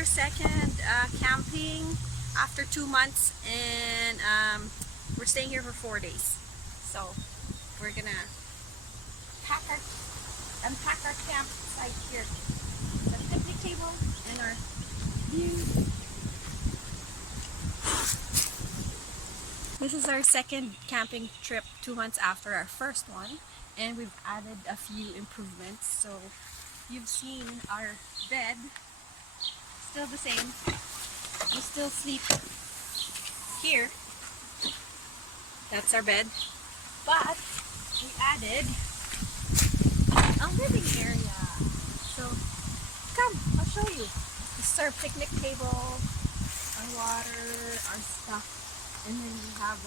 our second camping after 2 months, and we're staying here for 4 days. So we're gonna unpack our campsite here. The picnic table and our view. This is our second camping trip 2 months after our first one, and we've added a few improvements. So you've seen our bed, still the same. We still sleep here. That's our bed. But we added a living area. So come, I'll show you. This is our picnic table, our water, our stuff. And then we have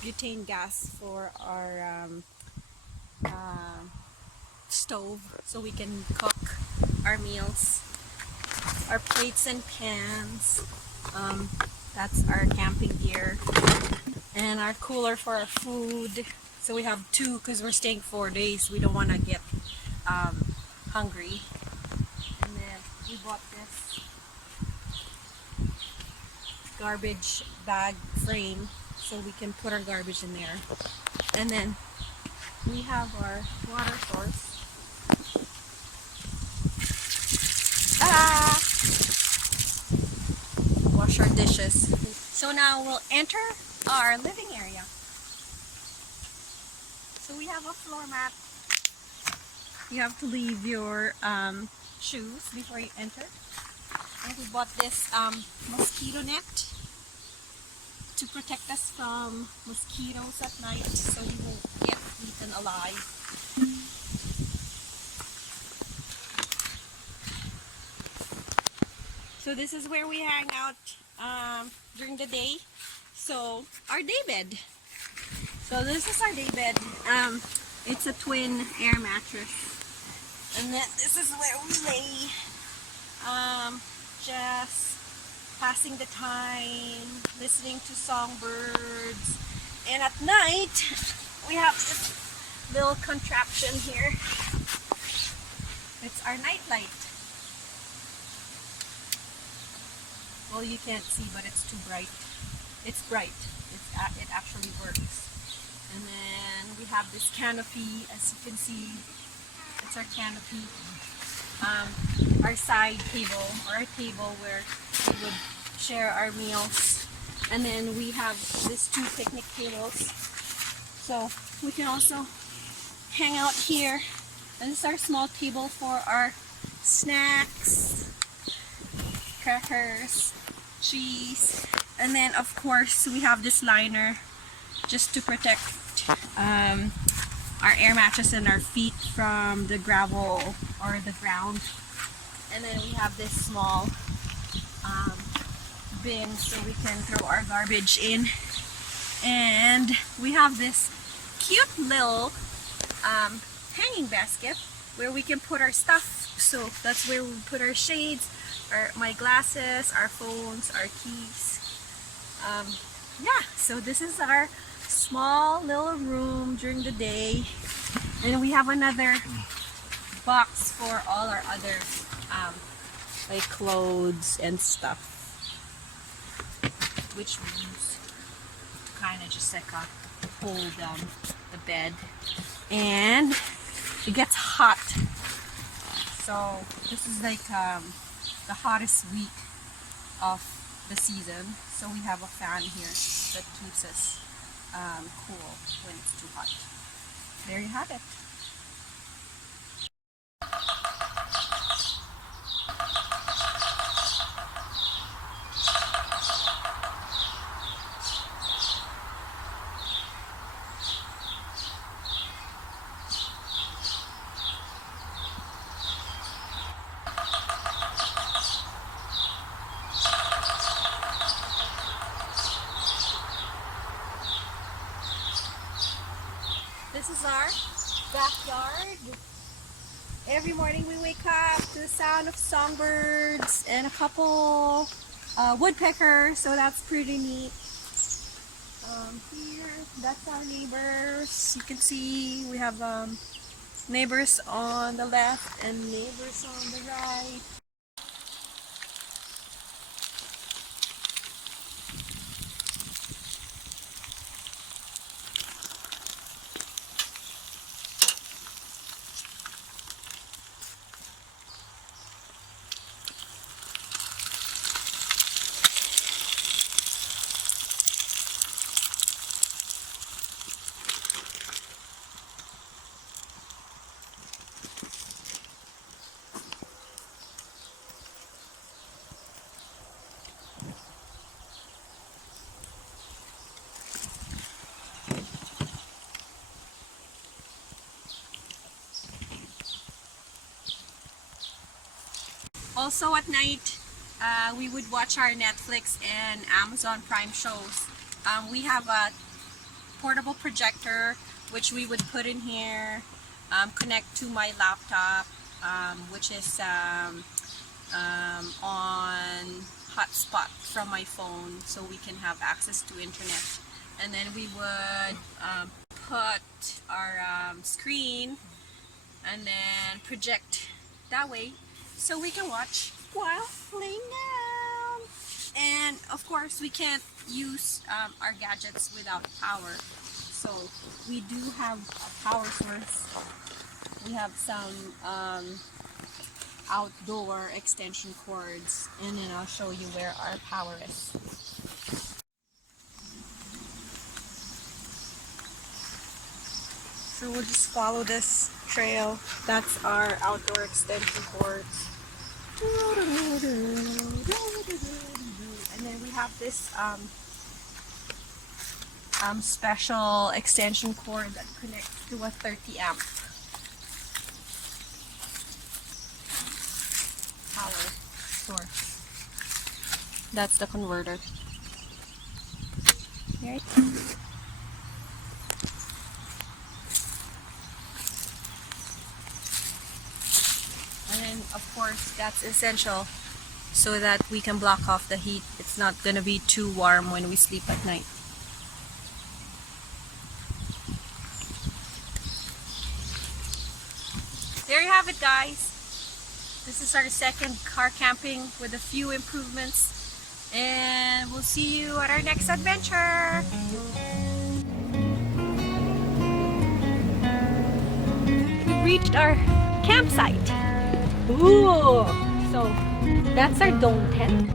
butane gas for our stove, so we can cook our meals. Our plates and pans. That's our camping gear. And our cooler for our food. So we have two because we're staying 4 days. We don't want to get hungry. And then we bought this garbage bag frame so we can put our garbage in there. And then we have our water source. Ta-da! Wash our dishes. So now we'll enter our living area. So we have a floor mat. You have to leave your shoes before you enter. And we bought this mosquito net to protect us from mosquitoes at night, so we won't get eaten alive. So this is where we hang out during the day. So our day bed. So this is our day bed. It's a twin air mattress. And then this is where we lay. Just passing the time, listening to songbirds. And at night, we have this little contraption here. It's our night light. Well, you can't see, but it's too bright. It's bright. It actually works. And then we have this canopy, as you can see. It's our canopy. Our side table, or our table where we would share our meals. And then we have these two picnic tables, so we can also hang out here. And this is our small table for our snacks, crackers, cheese, and then of course we have this liner just to protect our air mattress and our feet from the gravel or the ground. And then we have this small bin so we can throw our garbage in. And we have this cute little hanging basket where we can put our stuff. So that's where we put our shades, my glasses, our phones, our keys. Yeah, so this is our small little room during the day. And we have another box for all our other like clothes and stuff, which we use to kind of just like hold the bed. And it gets hot, so this is like the hottest week of the season, so we have a fan here that keeps us cool when it's too hot. There you have it. This is our backyard. Every morning we wake up to the sound of songbirds and a couple woodpeckers, so that's pretty neat. Here, that's our neighbors. You can see we have neighbors on the left and neighbors on the right. Also at night, we would watch our Netflix and Amazon Prime shows. We have a portable projector which we would put in here, connect to my laptop, which is on hotspot from my phone, so we can have access to internet. And then we would put our screen and then project that way so we can watch while laying down. And of course we can't use our gadgets without power, so we do have a power source. We have some outdoor extension cords, and then I'll show you where our power is. So we'll just follow this trail. That's our outdoor extension cords. And then we have this special extension cord that connects to a 30 amp power source. That's the converter. Right? And then of course that's essential so that we can block off the heat. It's not gonna be too warm when we sleep at night. There you have it, guys. This is our second car camping with a few improvements, and we'll see you at our next adventure. We've reached our campsite. Ooh! So that's our dome tent.